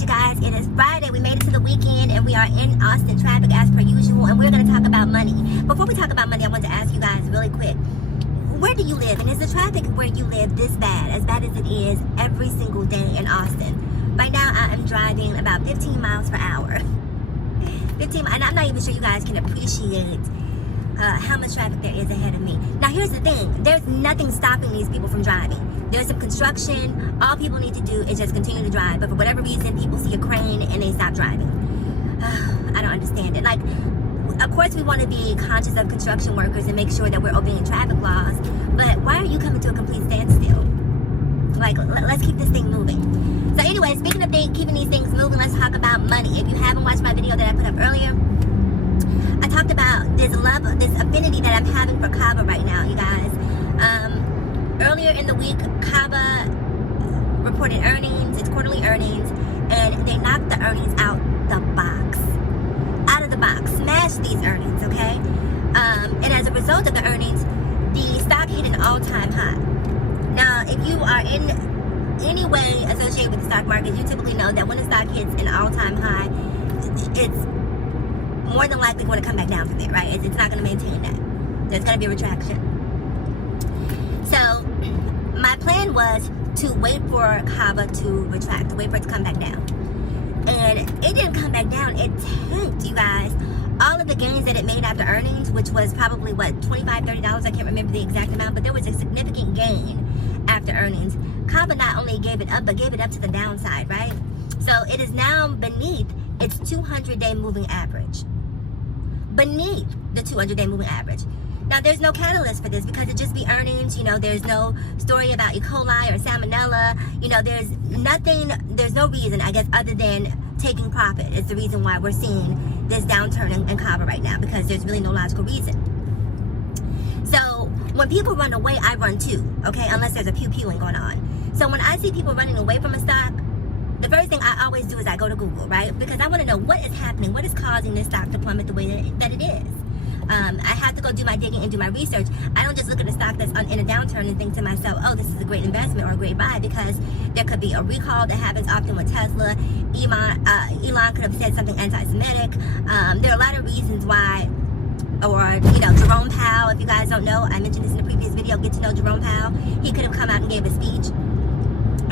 right, you guys, it is Friday. We made it to the weekend and we are in Austin traffic as per usual, and we're going to talk about money. Before we talk about money, I want to ask you guys really quick, where do you live? And is the traffic where you live this bad as it is every single day in Austin? Right now I am driving about 15 miles per hour. 15, and I'm not even sure you guys can appreciate how much traffic there is ahead of me. Now here's the thing, there's nothing stopping these people from driving. There's some construction, all people need to do is just continue to drive, but for whatever reason people see a crane and they stop driving. I don't understand it. Like, of course we want to be conscious of construction workers and make sure that we're obeying traffic laws, but why are you coming to a complete standstill? Like, let's keep this thing moving. So anyway, speaking of keeping these things moving, let's talk about money. If you haven't watched my video that I put up earlier, I talked about this love, this affinity that I'm having for CAVA right now, you guys. Earlier in the week, CAVA reported earnings, its quarterly earnings, and they knocked the earnings out the box. Out of the box. Smashed these earnings, okay? And as a result of the earnings, the stock hit an all-time high. Now, if you are in any way associated with the stock market, you typically know that when the stock hits an all-time high, it's more than likely going to come back down from there, right? It's not going to maintain that. There's going to be a retraction. So my plan was to wait for CAVA to retract, to wait for it to come back down. And it didn't come back down. It tanked, you guys. All of the gains that it made after earnings, which was probably, what, $25, $30? I can't remember the exact amount, but there was a significant gain after earnings. CAVA not only gave it up, but gave it up to the downside, right? So it is now beneath its 200-day moving average. Beneath the 200-day moving average. Now, there's no catalyst for this because it just be earnings. You know, there's no story about E. coli or salmonella. You know, there's nothing, there's no reason, I guess, other than taking profit. It's the reason why we're seeing this downturn in CAVA right now, because there's really no logical reason. So when people run away, I run too, okay, unless there's a pew-pewing going on. So when I see people running away from a stock, the first thing I always do is I go to Google, right? Because I want to know what is happening, what is causing this stock to plummet the way that it is. I have to go do my digging and do my research. I don't just look at a stock that's in a downturn and think to myself, oh, this is a great investment or a great buy, because there could be a recall that happens often with Tesla. Elon could have said something anti-Semitic. There are a lot of reasons why, or, you know, Jerome Powell, if you guys don't know, I mentioned this in a previous video, get to know Jerome Powell. He could have come out and gave a speech.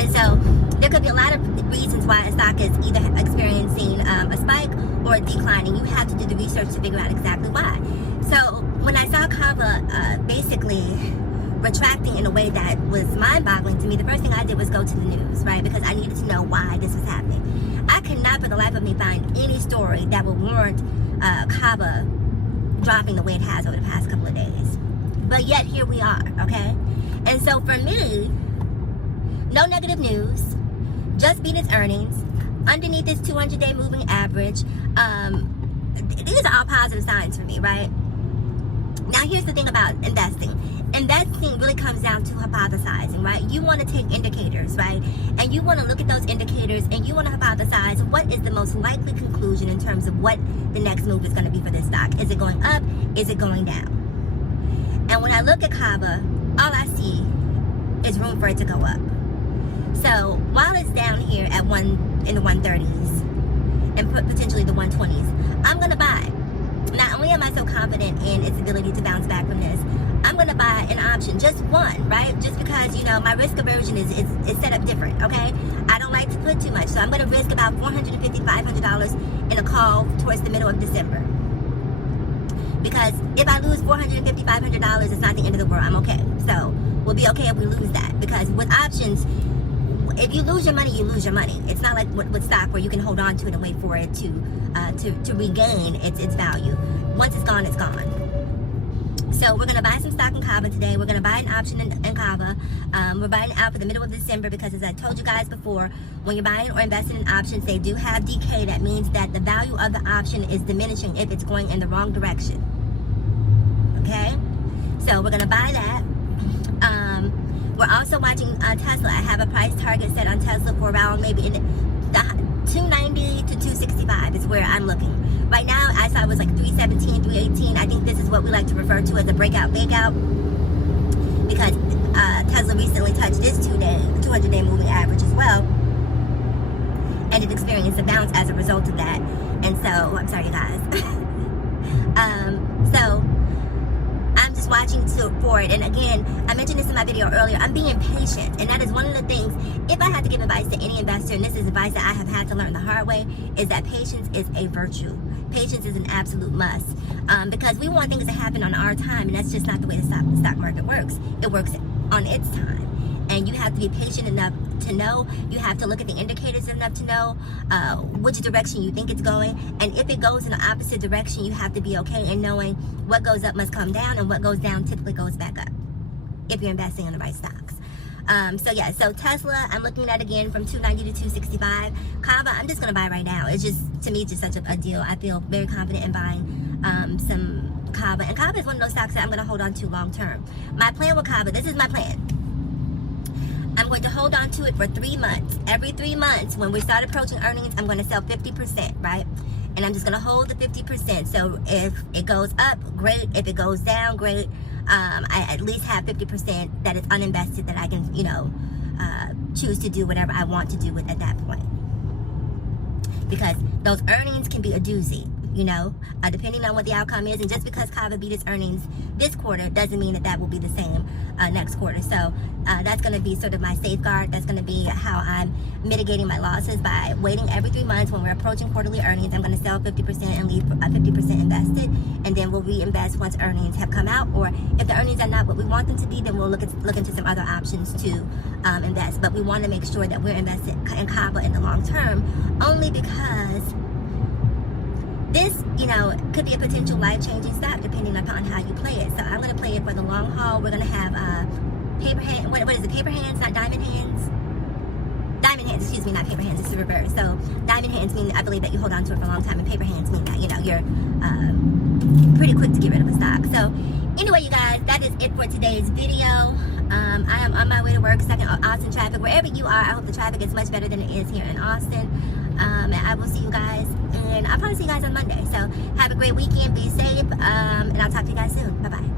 And so there could be a lot of reasons why a stock is either experiencing a spike or declining. You have to do the research to figure out exactly why. So when I saw CAVA basically retracting in a way that was mind-boggling to me, the first thing I did was go to the news, right? Because I needed to know why this was happening. I could not for the life of me find any story that would warrant CAVA dropping the way it has over the past couple of days. But yet here we are, okay? And so for me, no negative news, just beat its earnings, underneath its 200-day moving average. These are all positive signs for me, right? Now here's the thing about investing. Investing really comes down to hypothesizing, right? You want to take indicators, right? And you want to look at those indicators and you want to hypothesize what is the most likely conclusion in terms of what the next move is going to be for this stock. Is it going up? Is it going down? And when I look at CAVA, all I see is room for it to go up. So while it's down here at in the 130s and potentially the 120s, I'm going to buy. Not only am I so confident in its ability to bounce back from this, I'm going to buy an option, just one, right? Just because, you know, my risk aversion is set up different, okay? I don't like to put too much, so I'm going to risk about $450, $500 in a call towards the middle of December. Because if I lose $450, $500, it's not the end of the world. I'm okay. So we'll be okay if we lose that, because with options, if you lose your money, you lose your money. It's not like with stock where you can hold on to it and wait for it to regain its value. Once it's gone, it's gone. So we're going to buy some stock in CAVA today. We're going to buy an option in CAVA. We're buying out for the middle of December because, as I told you guys before, when you're buying or investing in options, they do have decay. That means that the value of the option is diminishing if it's going in the wrong direction. Okay? So we're going to buy that. We're also watching Tesla. I have a price target set on Tesla for around maybe in the 290 to 265 is where I'm looking. Right now, I saw it was like 317, 318. I think this is what we like to refer to as a breakout fakeout, because Tesla recently touched this 200-day moving average as well, and it experienced experienced a bounce as a result of that. And so, I'm sorry, you guys. So I'm just watching for it. And again, I mentioned this in my video earlier, I'm being patient. And that is one of the things, if I had to give advice to any investor, and this is advice that I have had to learn the hard way, is that patience is a virtue. Patience is an absolute must. Because we want things to happen on our time, and that's just not the way the stock market works. It works on its time. And you have to be patient enough to know. You have to look at the indicators enough to know which direction you think it's going. And if it goes in the opposite direction, you have to be okay in knowing what goes up must come down, and what goes down typically goes back up, if you're investing in the right stocks. So Tesla, I'm looking at again from 290 to 265. CAVA, I'm just going to buy right now. It's just, to me, just such a deal. I feel very confident in buying some CAVA. And CAVA is one of those stocks that I'm going to hold on to long term. My plan with CAVA, this is my plan. I'm going to hold on to it for 3 months. Every 3 months, when we start approaching earnings, I'm going to sell 50%, right? And I'm just going to hold the 50%. So if it goes up, great. If it goes down, great. I at least have 50% that is uninvested that I can, choose to do whatever I want to do with at that point. Because those earnings can be a doozy, depending on what the outcome is. And just because CAVA beat its earnings this quarter doesn't mean that will be the same next quarter. So that's going to be sort of my safeguard. That's going to be how I'm mitigating my losses, by waiting every 3 months when we're approaching quarterly earnings. I'm going to sell 50% and leave 50% invested, and then we'll reinvest once earnings have come out. Or if the earnings are not what we want them to be, then we'll look into some other options to invest. But we want to make sure that we're invested in CAVA in the long term, only because this, could be a potential life-changing stock depending upon how you play it. So I'm going to play it for the long haul. We're going to have paper hands. What is it? Paper hands, not diamond hands. Diamond hands, excuse me, not paper hands. It's the reverse. So diamond hands mean, I believe, that you hold on to it for a long time, and paper hands mean that you're pretty quick to get rid of a stock. So anyway, you guys, that is it for today's video. I am on my way to work, stuck in Austin traffic. Wherever you are, I hope the traffic is much better than it is here in Austin. And I will see you guys, and I'll probably see you guys on Monday. So have a great weekend, be safe, and I'll talk to you guys soon. Bye-bye.